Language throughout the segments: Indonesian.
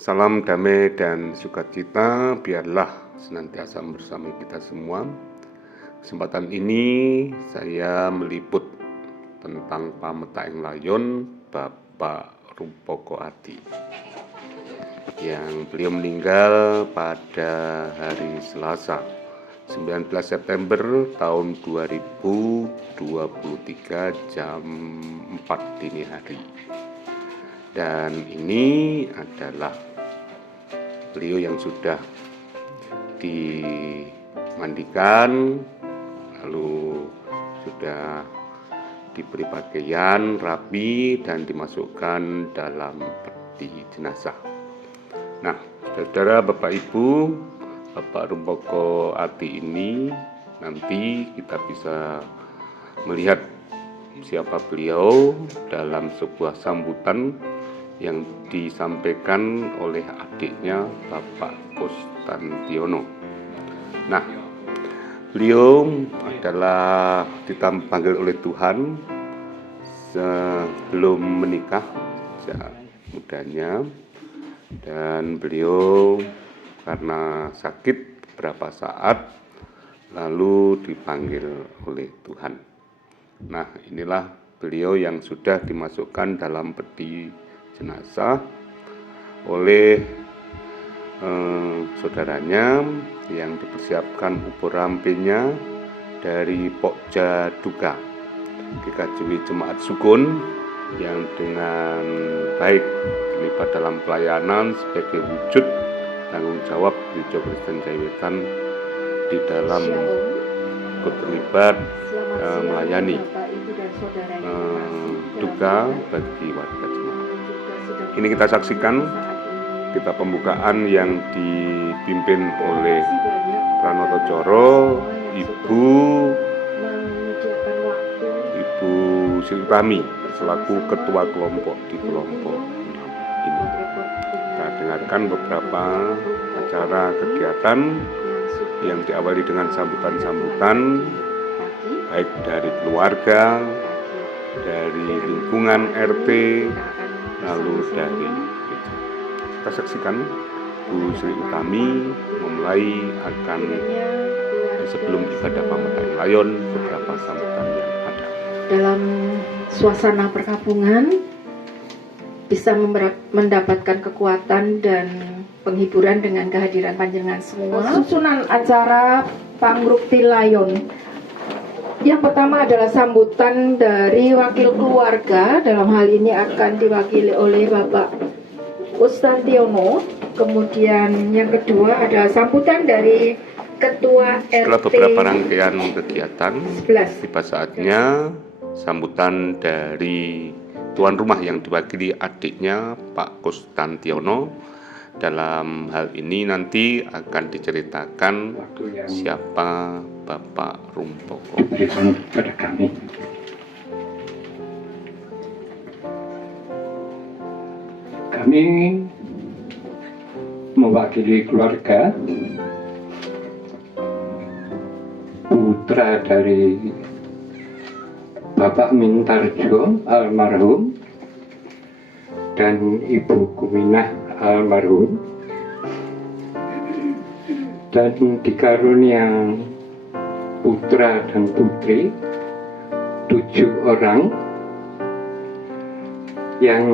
Salam damai dan sukacita biarlah senantiasa bersama kita semua. Kesempatan ini saya meliput tentang Pametaeng Layon Bapak Rumpoko Adi yang beliau meninggal pada hari Selasa 19 September tahun 2023 jam 4 dini hari. Dan ini adalah beliau yang sudah dimandikan, lalu sudah diberi pakaian rapi dan dimasukkan dalam peti jenazah. Nah, saudara, Bapak Ibu, Bapak Rumpoko Adi ini nanti kita bisa melihat siapa beliau dalam sebuah sambutan yang disampaikan oleh adiknya Bapak Kostantiono. Nah, beliau adalah dipanggil oleh Tuhan sebelum menikah sejak mudanya, dan beliau karena sakit beberapa saat lalu dipanggil oleh Tuhan. Nah, inilah beliau yang sudah dimasukkan dalam peti jenazah oleh saudaranya yang dipersiapkan ubur rampenya dari Pokja Duka GKJW Jemaat Sukun yang dengan baik terlibat dalam pelayanan sebagai wujud tanggung jawab Gereja Kristen Jaya Wetan di dalam terlibat melayani duka bagi warga jemaat. Ini kita saksikan kita pembukaan yang dipimpin oleh Pranoto Coro, Ibu Sri Utami selaku ketua kelompok di kelompok ini. Kita dengarkan beberapa acara kegiatan yang diawali dengan sambutan-sambutan baik dari keluarga, dari lingkungan RT, lalu dari gereja. Kita saksikan Bu Sri Utami memulai akan sebelum ibadah Pametaeng Layon beberapa sambutan yang ada. Dalam suasana perkampungan bisa mendapatkan kekuatan dan penghiburan dengan kehadiran panjenengan semua. Susunan acara Pangrukti Layon. Yang pertama adalah sambutan dari wakil keluarga, dalam hal ini akan diwakili oleh Bapak Kostantiono. Kemudian yang kedua adalah sambutan dari Ketua RT. Setelah beberapa rangkaian kegiatan, tiba saatnya sambutan dari tuan rumah yang diwakili adiknya Pak Kostantiono. Dalam hal ini nanti akan diceritakan siapa Bapak Rumpoko. Diberikan kepada kami. Kami mewakili keluarga, putra dari Bapak Mintarjo almarhum dan Ibu Kuminah almarhum, dan dikarunia putra dan putri 7 orang. Yang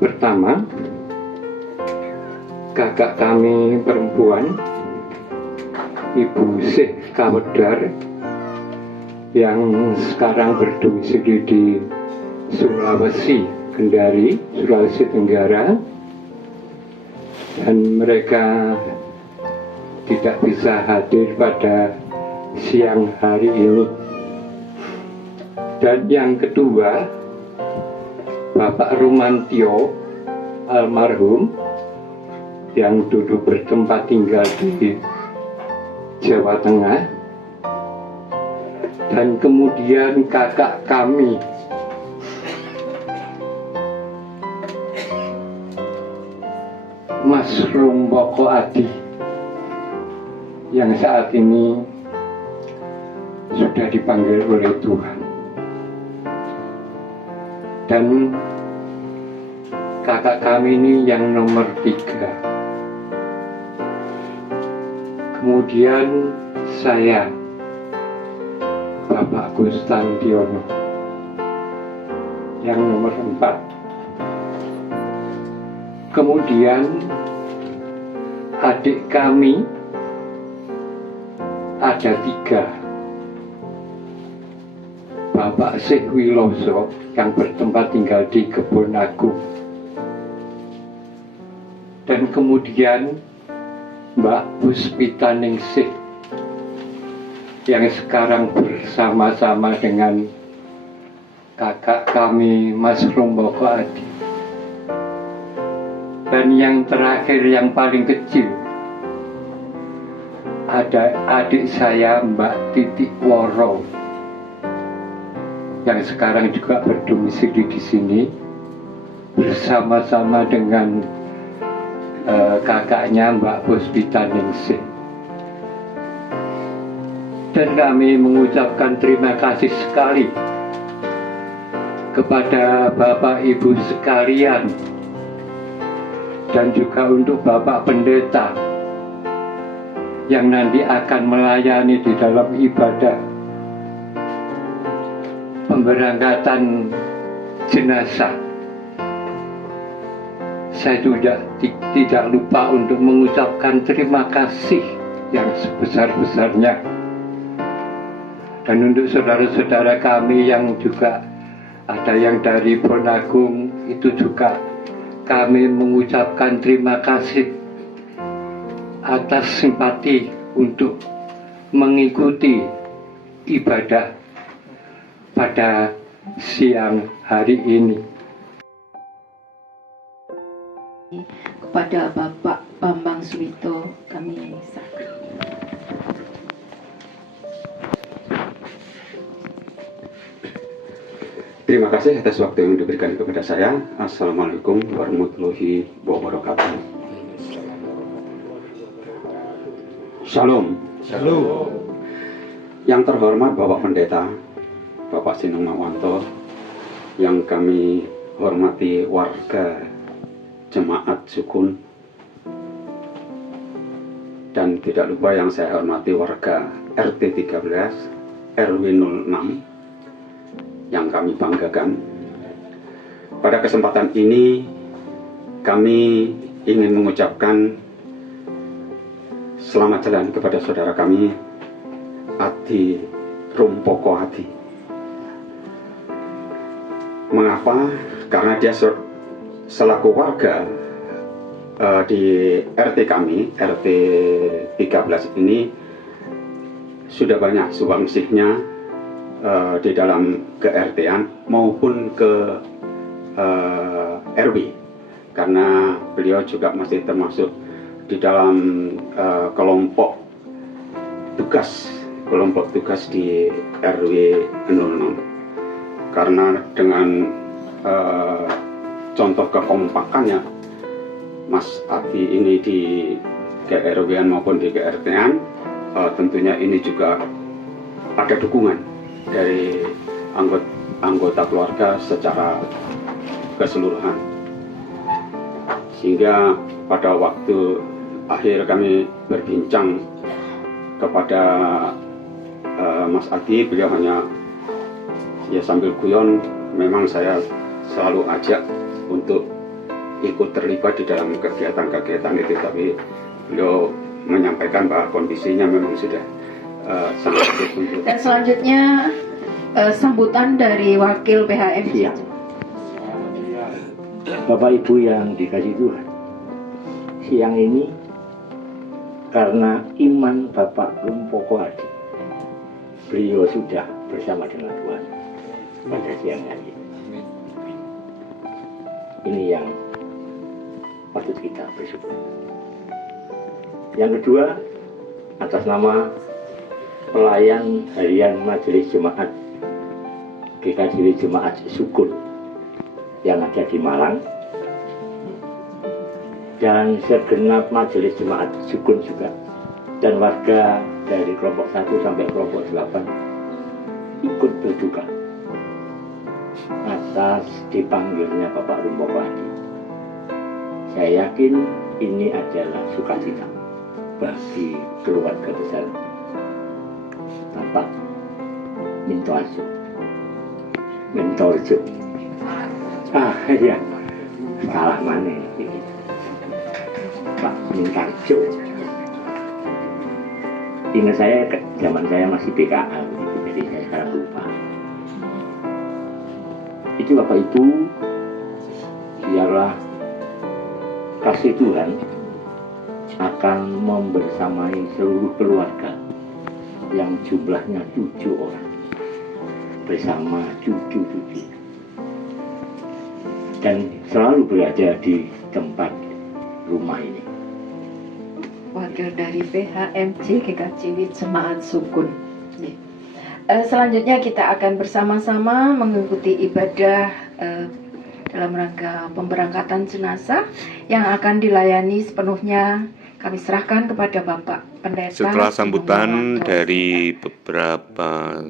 pertama, kakak kami perempuan Ibu Syekh Kawedar yang sekarang berdomisili di Sulawesi Kendari, Sulawesi Tenggara, dan mereka tidak bisa hadir pada siang hari ini. Dan yang kedua, Bapak Rumantio almarhum yang dulu bertempat tinggal di Jawa Tengah, dan kemudian kakak kami Mas Rumpoko Adi yang saat ini sudah dipanggil oleh Tuhan. Dan kakak kakak kami ini yang nomor 3. Kemudian saya, Bapak Gustantiono, yang nomor 4. Kemudian adik kami ada 3. Bapak Syekh Wiloso yang bertempat tinggal di Kebon Agung, dan kemudian Mbak Puspita Ningsih yang sekarang bersama-sama dengan kakak kami Mas Romboko Adi. Dan yang terakhir yang paling kecil ada adik saya Mbak Titik Woro yang sekarang juga berdomisili di sini bersama-sama dengan kakaknya Mbak Puspita Ningsih. Dan kami mengucapkan terima kasih sekali kepada Bapak Ibu sekalian dan juga untuk Bapak Pendeta yang nanti akan melayani di dalam ibadah pemberangkatan jenazah. Saya juga tidak lupa untuk mengucapkan terima kasih yang sebesar-besarnya. Dan untuk saudara-saudara kami yang juga ada yang dari Bonagung, itu juga kami mengucapkan terima kasih atas simpati untuk mengikuti ibadah pada siang hari ini. Kepada Bapak Bambang Suwito kami serahkan. Terima kasih atas waktu yang diberikan kepada saya. Assalamualaikum warahmatullahi wabarakatuh. Shalom. Shalom. Yang terhormat Bapak Pendeta, Bapak Sinung Mawanto, yang kami hormati warga Jemaat Sukun, dan tidak lupa yang saya hormati warga RT 13 RW 06 yang kami banggakan. Pada kesempatan ini kami ingin mengucapkan selamat jalan kepada saudara kami Adi Rumpoko Adi. Mengapa? Karena dia selaku warga di RT kami, RT 13 ini, sudah banyak sumbangsihnya di dalam ke-RT-an maupun ke RW, karena beliau juga masih termasuk di dalam kelompok tugas di RW 06. Karena dengan contoh kekompakannya Mas Adi ini di GRW-an maupun di GRT-an, tentunya ini juga ada dukungan dari anggota keluarga secara keseluruhan, sehingga pada waktu akhir kami berbincang kepada Mas Adi, beliau hanya sambil guyon, memang saya selalu ajak untuk ikut terlibat di dalam kegiatan-kegiatan itu, tapi beliau menyampaikan bahwa kondisinya memang sudah sangat sulit untuk. Dan selanjutnya sambutan dari wakil PHM. Siang. Bapak Ibu yang dikasihi Tuhan, siang ini karena iman Bapak Rumpoko Adi, beliau sudah bersama dengan Tuhan pada siang hari ini. Ini yang patut kita bersyukur. Yang kedua, atas nama pelayan harian Majelis Jemaat GKJW Jemaat Sukun yang ada di Malang, dan segenap Majelis Jemaat Sukun juga, dan warga dari kelompok 1 sampai kelompok 8 ikut berduka atas dipanggilnya Bapak Rumpoko Adi Saya yakin ini adalah sukacita bagi keluarga besar Bapak Mintoarjo. Ya, salah mana ini? Pak Mintarjo. Ingat saya zaman saya masih PKA, jadi saya sekarang lupa. Itu Bapak Ibu, biarlah kasih Tuhan akan membersamai seluruh keluarga yang jumlahnya 7 orang bersama cucu-cucu dan selalu berada di tempat rumah ini. Wakil dari PHMJ GKJ Jemaat Sukun. Selanjutnya kita akan bersama-sama mengikuti ibadah dalam rangka pemberangkatan jenazah yang akan dilayani sepenuhnya kami serahkan kepada Bapak Pendeta. Setelah sambutan dari beberapa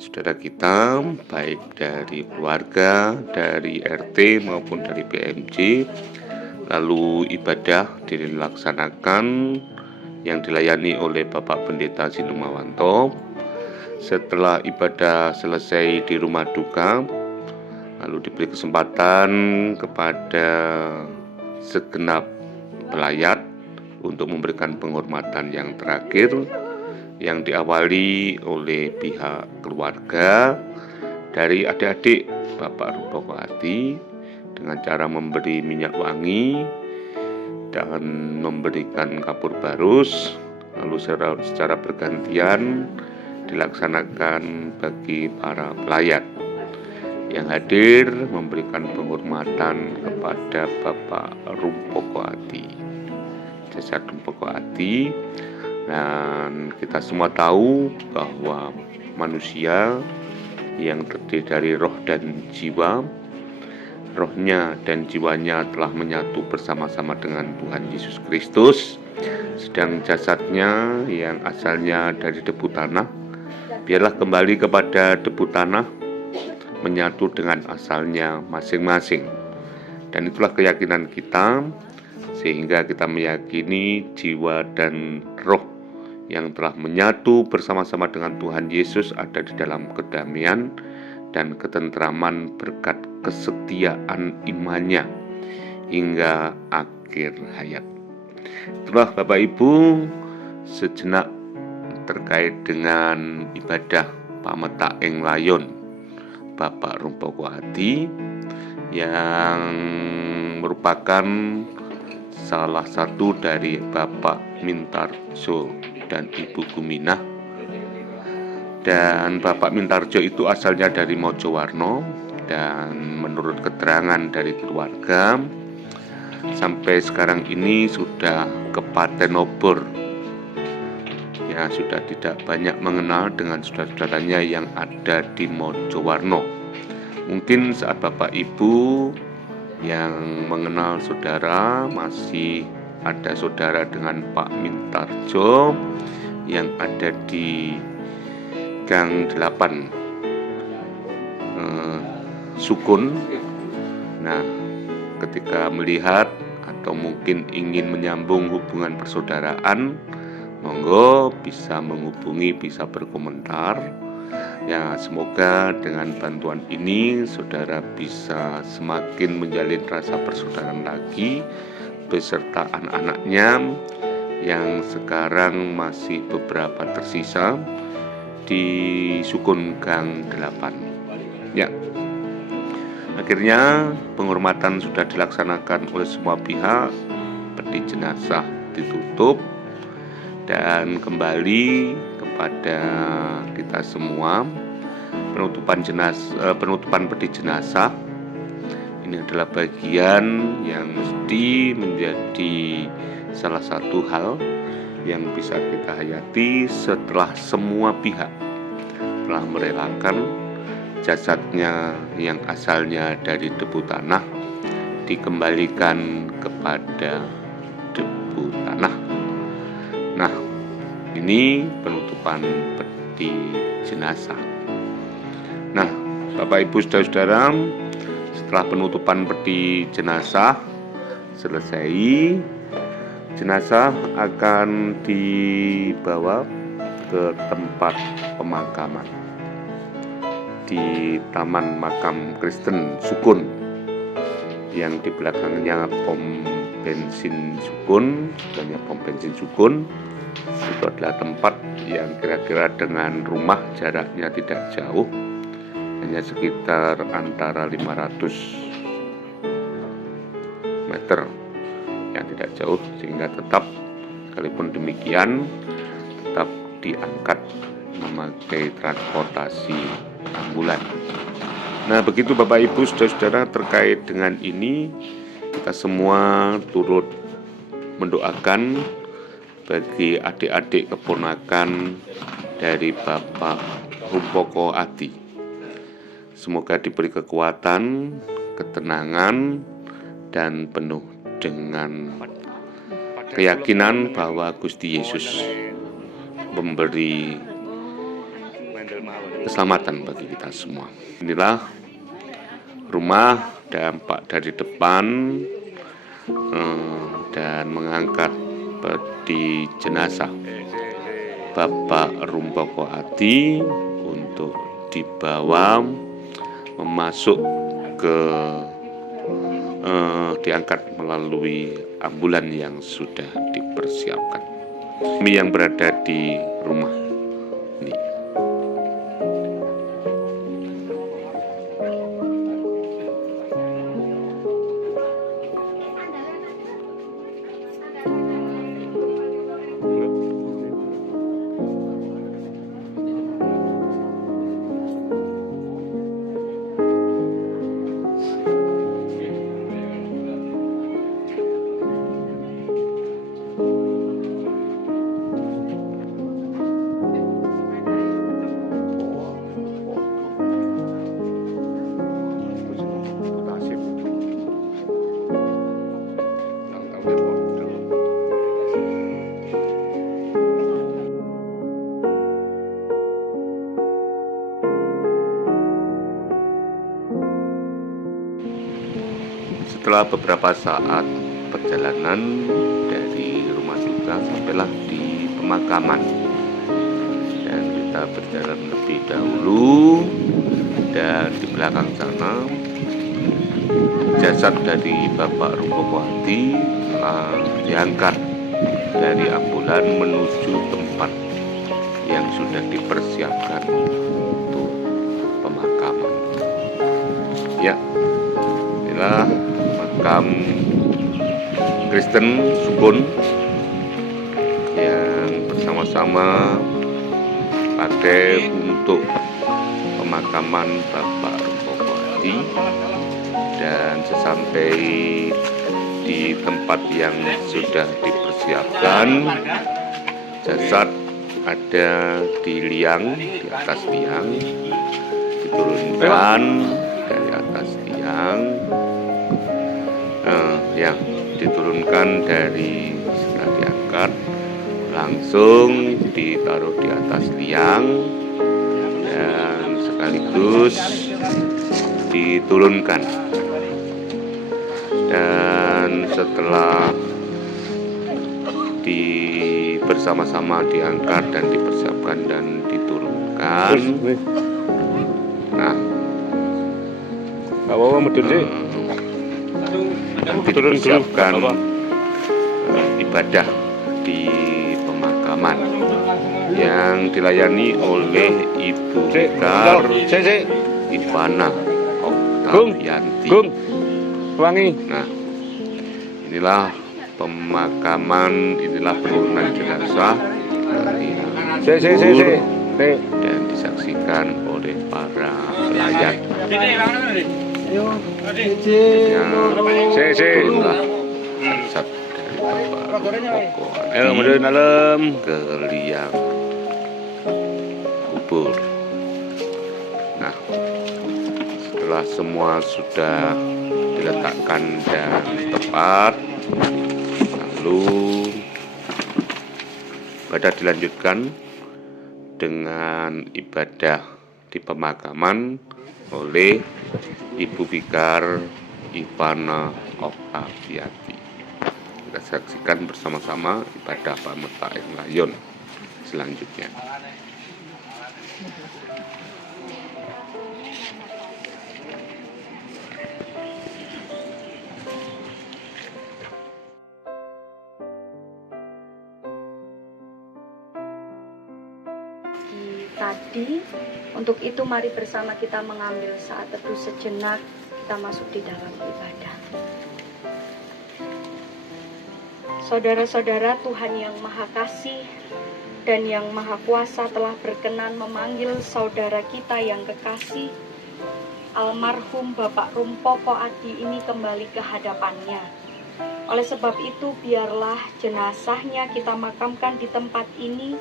saudara kita, baik dari keluarga, dari RT maupun dari PMJ, lalu ibadah dilaksanakan yang dilayani oleh Bapak Pendeta Sinumawanto. Setelah ibadah selesai di rumah duka, lalu diberi kesempatan kepada segenap pelayat untuk memberikan penghormatan yang terakhir yang diawali oleh pihak keluarga dari adik-adik Bapak Rumpokowati dengan cara memberi minyak wangi dan memberikan kapur barus, lalu secara bergantian dilaksanakan bagi para pelayat yang hadir memberikan penghormatan kepada Bapak Rumpokowati, Jasad Rumpokowati. Dan kita semua tahu bahwa manusia yang terdiri dari roh dan jiwa, rohnya dan jiwanya telah menyatu bersama-sama dengan Tuhan Yesus Kristus, sedang jasadnya yang asalnya dari debu tanah biarlah kembali kepada debu tanah, menyatu dengan asalnya masing-masing. Dan itulah keyakinan kita, sehingga kita meyakini jiwa dan roh yang telah menyatu bersama-sama dengan Tuhan Yesus ada di dalam kedamaian dan ketentraman berkat kesetiaan imannya hingga akhir hayat. Itulah Bapak Ibu sejenak terkait dengan ibadah Pametak ing Layon Bapak Rumpokowati yang merupakan salah satu dari Bapak Mintarjo dan Ibu Guminah. Dan Bapak Mintarjo itu asalnya dari Mojowarno, dan menurut keterangan dari keluarga sampai sekarang ini sudah ke Patenobor. Ya, sudah tidak banyak mengenal dengan saudara-saudaranya yang ada di Mojowarno. Mungkin saat Bapak Ibu yang mengenal saudara, masih ada saudara dengan Pak Mintarjo yang ada di Gang 8 Sukun. Nah, ketika melihat atau mungkin ingin menyambung hubungan persaudaraan, monggo bisa menghubungi, bisa berkomentar. Ya, semoga dengan bantuan ini saudara bisa semakin menjalin rasa persaudaraan lagi beserta anak-anaknya yang sekarang masih beberapa tersisa di Sukun Gang 8. Ya. Akhirnya penghormatan sudah dilaksanakan oleh semua pihak, peti jenazah ditutup dan kembali kepada kita semua penutupan peti jenazah. Ini adalah bagian yang mesti menjadi salah satu hal yang bisa kita hayati setelah semua pihak telah merelakan jasadnya yang asalnya dari debu tanah dikembalikan kepada debu tanah. Nah, ini penutupan peti jenazah. Nah, Bapak Ibu saudara-saudara, setelah penutupan peti jenazah, selesai, jenazah akan dibawa ke tempat pemakaman di Taman Makam Kristen Sukun, yang di belakangnya pom bensin Sukun. Sebenarnya pom bensin Sukun itu adalah tempat yang kira-kira dengan rumah jaraknya tidak jauh, hanya sekitar antara 500 meter, yang tidak jauh, sehingga tetap sekalipun demikian tetap diangkat memakai transportasi ambulan. Nah, begitu Bapak Ibu Saudara-saudara, terkait dengan ini kita semua turut mendoakan bagi adik-adik keponakan dari Bapak Rumpoko Adi. Semoga diberi kekuatan, ketenangan, dan penuh dengan keyakinan bahwa Gusti Yesus memberi keselamatan bagi kita semua. Inilah rumah dampak dari depan dan mengangkat peti jenazah Bapak Rumpoko Adi untuk dibawa masuk ke diangkat melalui ambulan yang sudah dipersiapkan. Kami yang berada di rumah ini. Setelah beberapa saat perjalanan dari rumah duka, sampailah di pemakaman, dan kita berjalan lebih dahulu, dan di belakang sana jasad dari Bapak Rumpoko Adi telah diangkat dari ambulan menuju tempat yang sudah dipersiapkan untuk pemakaman. Ya, inilah makam Kristen Sukun yang bersama-sama pakai untuk pemakaman Bapak Rumpoko Adi. Dan sesampai di tempat yang sudah dipersiapkan, jasad ada di liang, di atas liang, diturunkan dari atas liang, yang diturunkan dari setelah diangkat langsung ditaruh di atas liang dan sekaligus diturunkan. Dan setelah bersama-sama diangkat dan dipersiapkan dan diturunkan, nah, dipersiapkan ibadah di pemakaman yang dilayani oleh Ibu Vikar Ivana Oktavianti. Nah, inilah pemakaman, inilah penurunan jenazah dan disaksikan oleh para pelayat. Turunlah jasad dari Bapak Rumpoko Adi ke liang kubur. Nah, setelah semua sudah diletakkan dan tepat, lalu ibadah dilanjutkan dengan ibadah di pemakaman oleh Ibu Vikar Ivana Oktavianti. kita saksikan bersama-sama ibadah pemetaan layon selanjutnya. Tadi, untuk itu mari bersama kita mengambil saat teduh sejenak, kita masuk di dalam ibadah. Saudara-saudara, Tuhan yang Maha Kasih dan yang Maha Kuasa telah berkenan memanggil saudara kita yang kekasih, almarhum Bapak Rumpoko Adi ini kembali ke hadapannya. Oleh sebab itu, biarlah jenazahnya kita makamkan di tempat ini,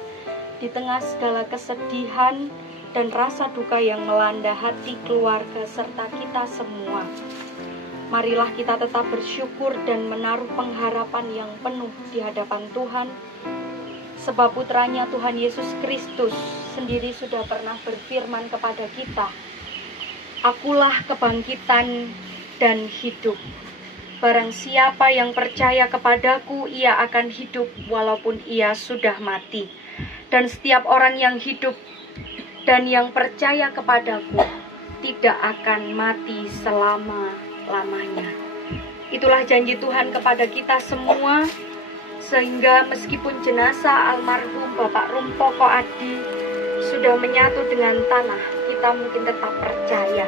di tengah segala kesedihan dan rasa duka yang melanda hati keluarga serta kita semua. Marilah kita tetap bersyukur dan menaruh pengharapan yang penuh di hadapan Tuhan, sebab putranya Tuhan Yesus Kristus sendiri sudah pernah berfirman kepada kita, "Akulah kebangkitan dan hidup. Barang siapa yang percaya kepadaku, ia akan hidup walaupun ia sudah mati. Dan setiap orang yang hidup dan yang percaya kepadaku tidak akan mati selama-lamanya." Itulah janji Tuhan kepada kita semua, sehingga meskipun jenazah almarhum Bapak Rumpoko Adi sudah menyatu dengan tanah, kita mungkin tetap percaya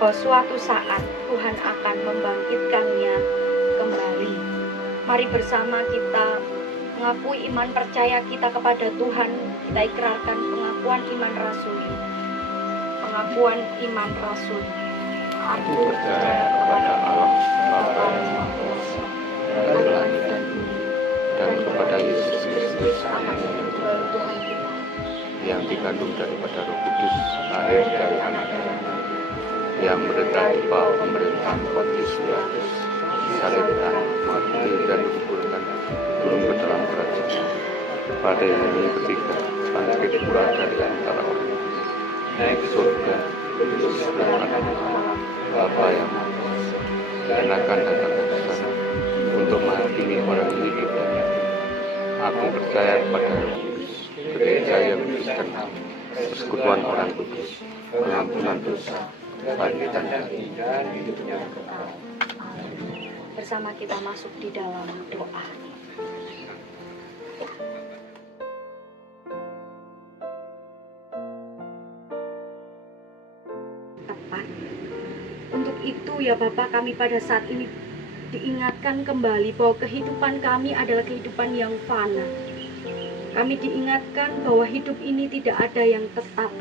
bahwa suatu saat Tuhan akan membangkitkannya kembali. Mari bersama kita mengakui iman percaya kita kepada Tuhan. Kita ikrarkan pengakuan iman rasuli. Pengakuan iman rasuli. Aku Percaya kepada Allah Bapa yang Maha Kuasa dari langit dan bumi, dan kepada Yesus Kristus Tuhan kita, yang dikandung daripada Roh Kudus, lahir dari anak Maria, yang menderita di bawah pemerintahan Pontius Pilatus, disalibkan, mati dan dikuburkan, turun ke dalam kerajaan. Pada hari ketiga, bangkit pula dari antara orang mati, naik ke surga, duduk sebelah kanan Bapa yang Maha Kuasa, dan akan datang ke sana untuk menghakimi orang hidup dan mati. Aku percaya kepada Roh Kudus, gereja yang Kristen, persekutuan orang kudus, pengampunan dosa, kebangkitan dan hidupnya kekal. bersama kita masuk di dalam doa. Tepat. Untuk itu ya Bapak, kami pada saat ini diingatkan kembali bahwa kehidupan kami adalah kehidupan yang fana. Kami diingatkan bahwa hidup ini tidak ada yang tetap.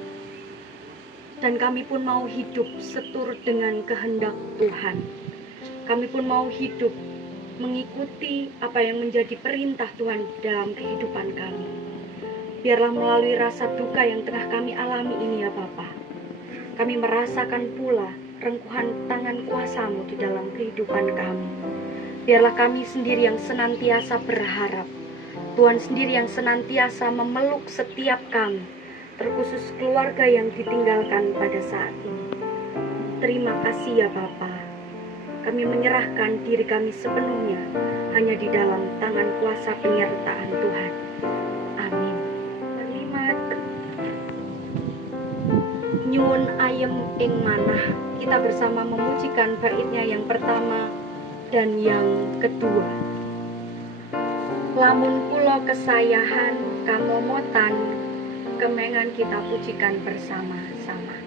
Dan kami pun mau hidup seturut dengan kehendak Tuhan. Kami pun mau hidup mengikuti apa yang menjadi perintah Tuhan dalam kehidupan kami. Biarlah melalui rasa duka yang tengah kami alami ini ya Bapa, kami merasakan pula rengkuhan tangan kuasa-Mu di dalam kehidupan kami. Biarlah kami sendiri yang senantiasa berharap, Tuhan sendiri yang senantiasa memeluk setiap kami, terkhusus keluarga yang ditinggalkan pada saat ini. Terima kasih ya Bapa. Kami menyerahkan diri kami sepenuhnya hanya di dalam tangan kuasa penyertaan Tuhan. Amin. Kalimat nyuwun ayem ing manah, kita bersama memujikan baitnya yang pertama dan yang kedua. Lamun kula kesayahan kamomotan, kemengan kita pujikan bersama-sama.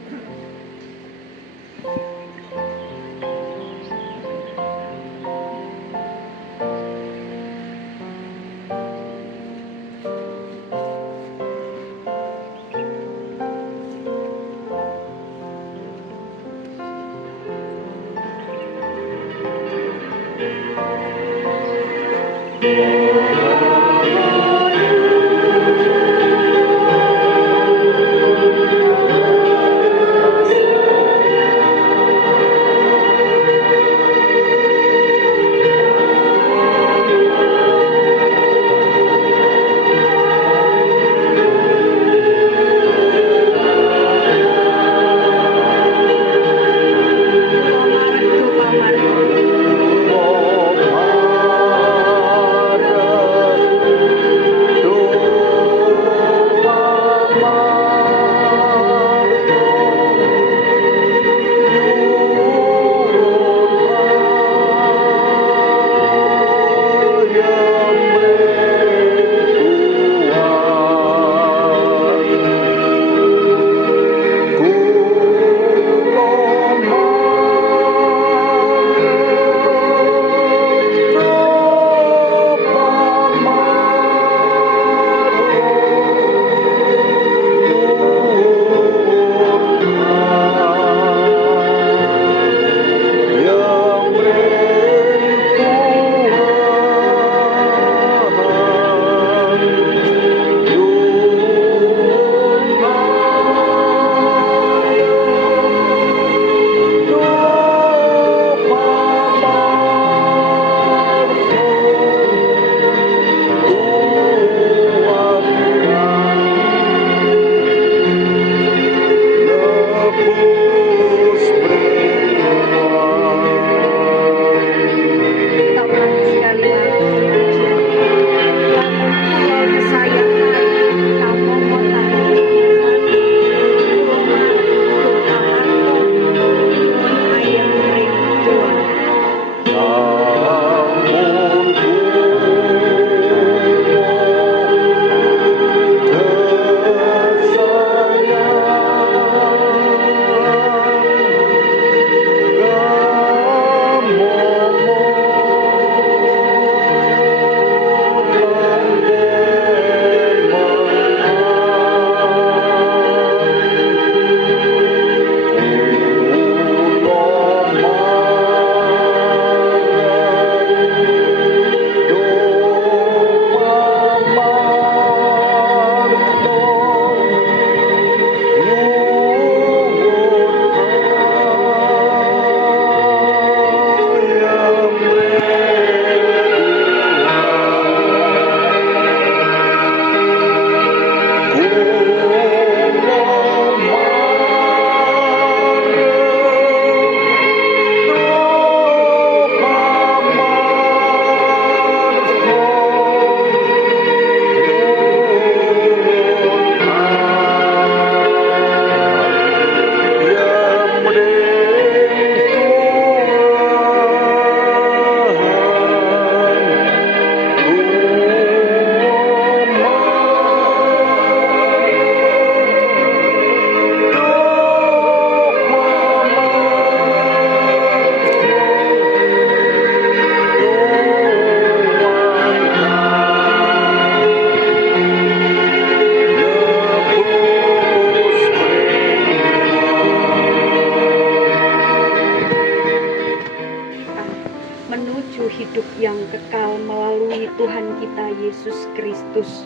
melalui Tuhan kita Yesus Kristus.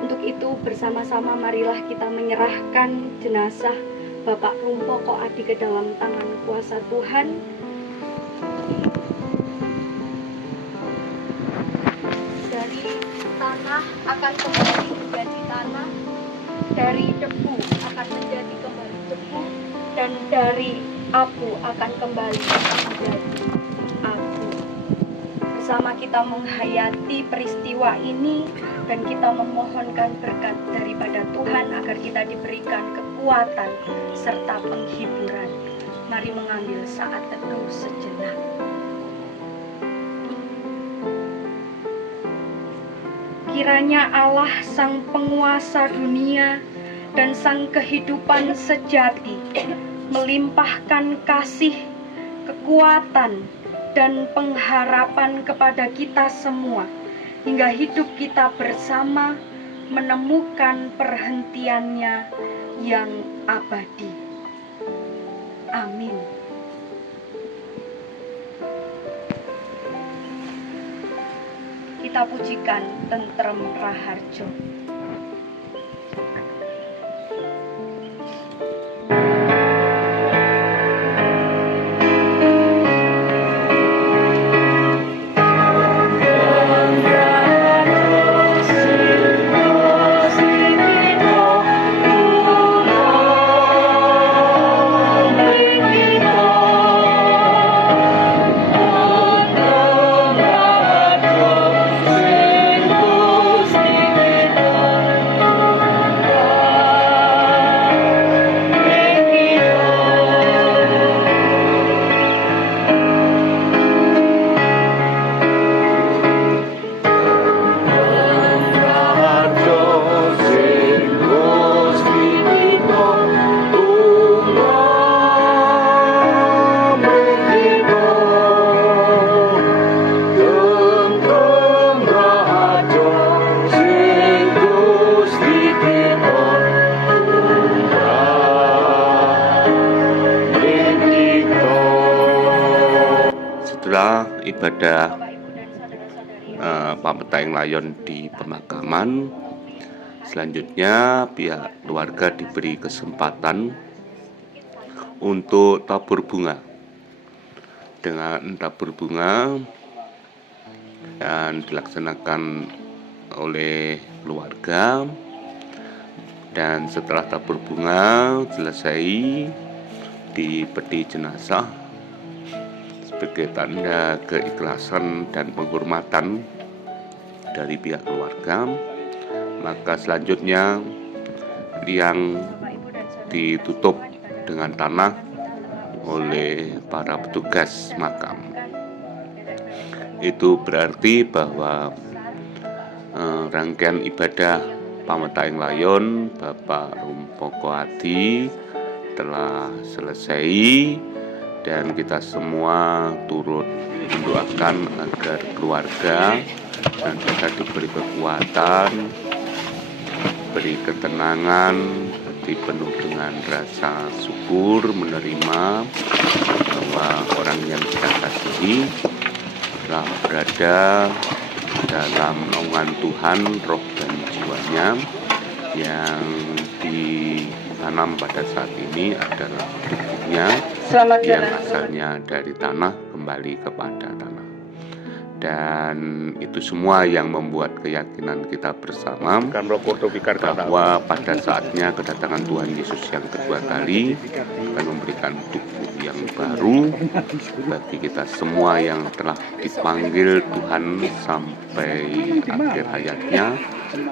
Untuk itu bersama-sama marilah kita menyerahkan jenazah Bapak Rumpoko Adi ke dalam tangan kuasa Tuhan. Dari tanah akan kembali menjadi tanah, dari debu akan menjadi kembali debu, dan dari abu akan kembali menjadi abu. Bersama kita menghayati peristiwa ini dan kita memohonkan berkat daripada Tuhan agar kita diberikan kekuatan serta penghiburan. Mari mengambil saat teduh sejenak. Kiranya Allah Sang Penguasa dunia dan Sang kehidupan sejati melimpahkan kasih, kekuatan, dan pengharapan kepada kita semua, hingga hidup kita bersama menemukan perhentiannya yang abadi. Amin. Kita pujikan Tentrem Raharjo. Ibadah pametaing layon di pemakaman. Selanjutnya pihak keluarga diberi kesempatan untuk tabur bunga. Dengan tabur bunga dan dilaksanakan oleh keluarga, dan setelah tabur bunga selesai di peti jenazah sebagai tanda keikhlasan dan penghormatan dari pihak keluarga, maka selanjutnya yang ditutup dengan tanah oleh para petugas makam. Itu berarti bahwa rangkaian ibadah pametaing layon Bapak Rumpoko Adi telah selesai, dan kita semua turut mendoakan agar keluarga dan kita diberi kekuatan, beri ketenangan, hati penuh dengan rasa syukur menerima bahwa orang yang kita kasihi telah berada dalam naungan Tuhan, roh dan jiwanya. Yang ditanam pada saat ini adalah tubuhnya yang asalnya dari tanah kembali kepada tanah. Dan itu semua yang membuat keyakinan kita bersama bahwa pada saatnya kedatangan Tuhan Yesus yang kedua kali akan memberikan tubuh yang baru bagi kita semua yang telah dipanggil Tuhan sampai akhir hayatnya,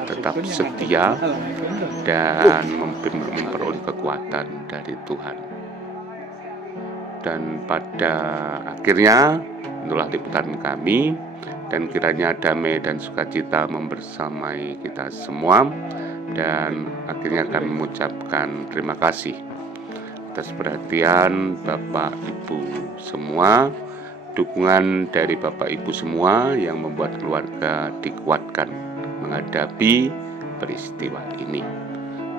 tetap setia dan memperoleh kekuatan dari Tuhan. Dan pada akhirnya itulah liputan kami, dan kiranya damai dan sukacita membersamai kita semua. Dan akhirnya kami mengucapkan terima kasih atas perhatian Bapak Ibu semua, dukungan dari Bapak Ibu semua yang membuat keluarga dikuatkan menghadapi peristiwa ini.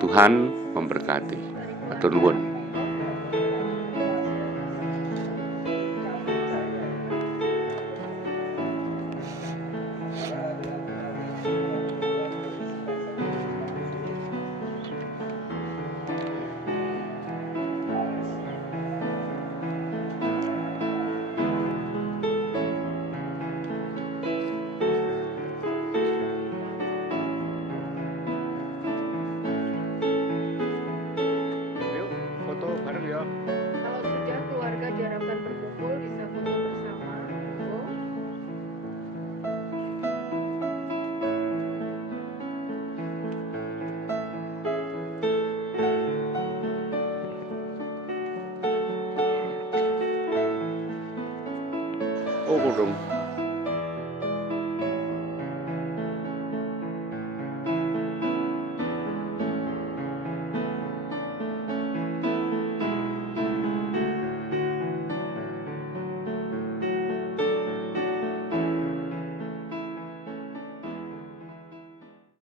Tuhan memberkati. Matur nuwun. dong.